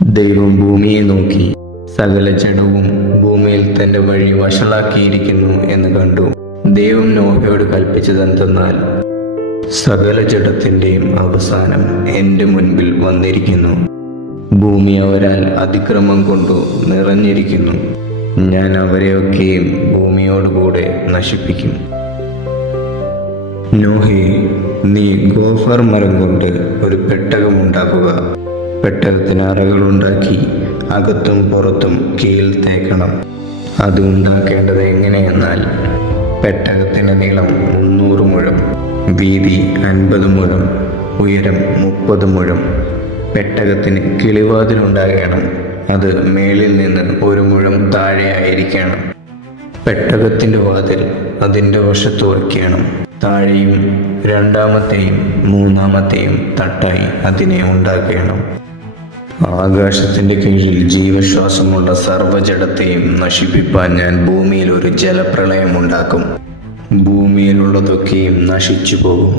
ദൈവം ഭൂമിയെ നോക്കി സകല ജഡവും ഭൂമിയിൽ തന്റെ വഴി വഷളാക്കിയിരിക്കുന്നു എന്ന് കണ്ടു. ദൈവം നോഹയോട് കൽപ്പിച്ചതെന്തെന്നാൽ, സകല ജഡത്തിൻ്റെയും അവസാനം എൻ്റെ മുൻപിൽ വന്നിരിക്കുന്നു. ഭൂമി അവരാൽ അതിക്രമം കൊണ്ടു നിറഞ്ഞിരിക്കുന്നു. ഞാൻ അവരെയൊക്കെയും ഭൂമിയോടുകൂടെ നശിപ്പിക്കും. നോഹയെ, നീ ഗോഫർ മരം കൊണ്ട് ഒരു പെട്ടകമുണ്ടാക്കുക. പെട്ടകത്തിന് അറകളുണ്ടാക്കി അകത്തും പുറത്തും കീൽ തേക്കണം. അത് ഉണ്ടാക്കേണ്ടത് എങ്ങനെയെന്നാൽ, പെട്ടകത്തിന് നീളം 300 മുഴം, വീതി 50 മുഴം, ഉയരം 30 മുഴം. പെട്ടകത്തിന് കിളിവാതിലുണ്ടാകണം. അത് മേളിൽ നിന്ന് 1 മുഴം താഴെയായിരിക്കണം. പെട്ടകത്തിൻ്റെ വാതിൽ അതിൻ്റെ വശത്ത് വയ്ക്കണം. താഴെയും 2-ാമത്തെയും 3-ാമത്തെയും തട്ടായി അതിനെ ഉണ്ടാക്കണം. ആകാശത്തിൻ്റെ കീഴിൽ ജീവശ്വാസമുള്ള സർവ്വജഡത്തെയും നശിപ്പിപ്പാൻ ഞാൻ ഭൂമിയിൽ ഒരു ജലപ്രളയം ഉണ്ടാക്കും. ഭൂമിയിലുള്ളതൊക്കെയും നശിച്ചു പോകും.